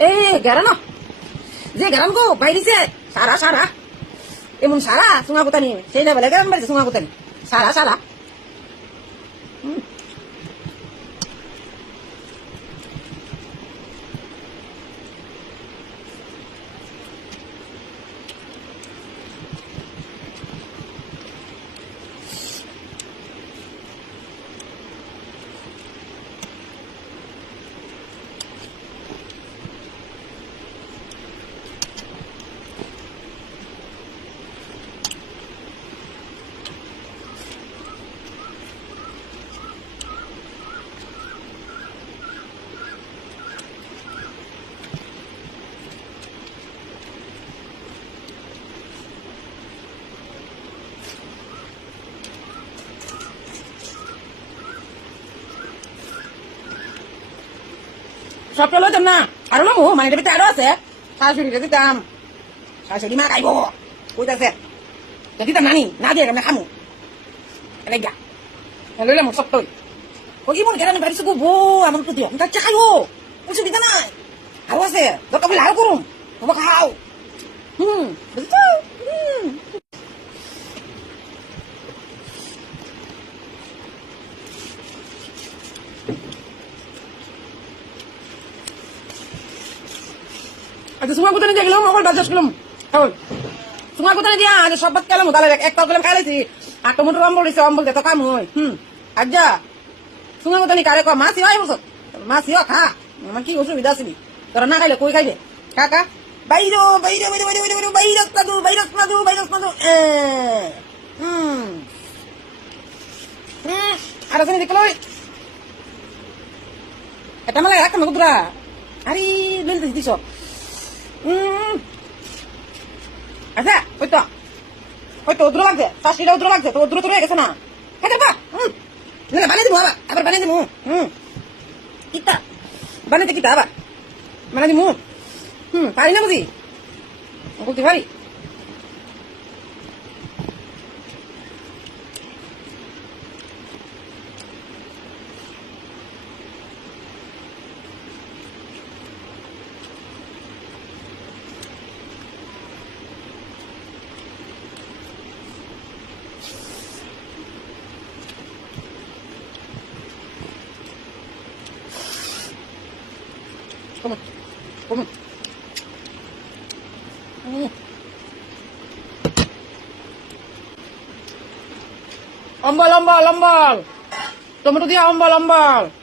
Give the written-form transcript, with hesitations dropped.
এই গেরানো যে গেরান গো বাইরিছে সারা সারা এমন সারা সুঙা কোতানি সেই না বলে গেরান বাড়িছে সুঙা কোতানি সারা সারা সবটা লইতাম না আরো লমু মানে এটা ভিতরে আরো আছে শাশুড়িটা দিতাম শাশুড়ি মা খাইব কইতাছে দিতাম নানি না দিয়ে আমি খামু রেগা লইলাম সবটাই কই মনে গেরানি বাড়িছে গো বো আমার তো দিও আমি তার চা খাইব অসুবিধা নাই আরো আছে দরকার বলে আরো করুম তোমার খাও বুঝছো আচ্ছা সুমা কোথায় দিয়ে গেলাম আমার বাজার গেলাম তাহলে সুমা কোথায় দিয়া আজ সব বাদ গেলাম তাহলে একটা গেলাম খাইছি আর টমেটো অম্বল দিছে অম্বল দিয়ে তো কাম হয় আজ্জা সুমা কোথায় কারে কয় মাছ হয় বসত মাছ খা আমার কি অসুবিধা আছে তোরা না খাইলে কই খাইবে কাকা বাইরো বাইরো বাইরো বাইরো বাইরো বাইরো মাদু বাইরো মাদু বাইরো মাদু আর আছে দেখলো এটা মালা রাখতাম কুদরা আরে লইতে দিছ আচ্ছা ওই তো উদ্র লাগছে শাশুড়িটা উদ্র লাগছে তো উদ্র তো রয়ে গেছে না খেতে পা বানিয়ে দিব আবার বানিয়ে দিব কিতা বানাইতে কিতা আবার বানিয়ে দিব পারি না বুঝি বলতে পারি Come on. Come on. Ombal, ombal, ombal. Tomato dia ombal, ombal.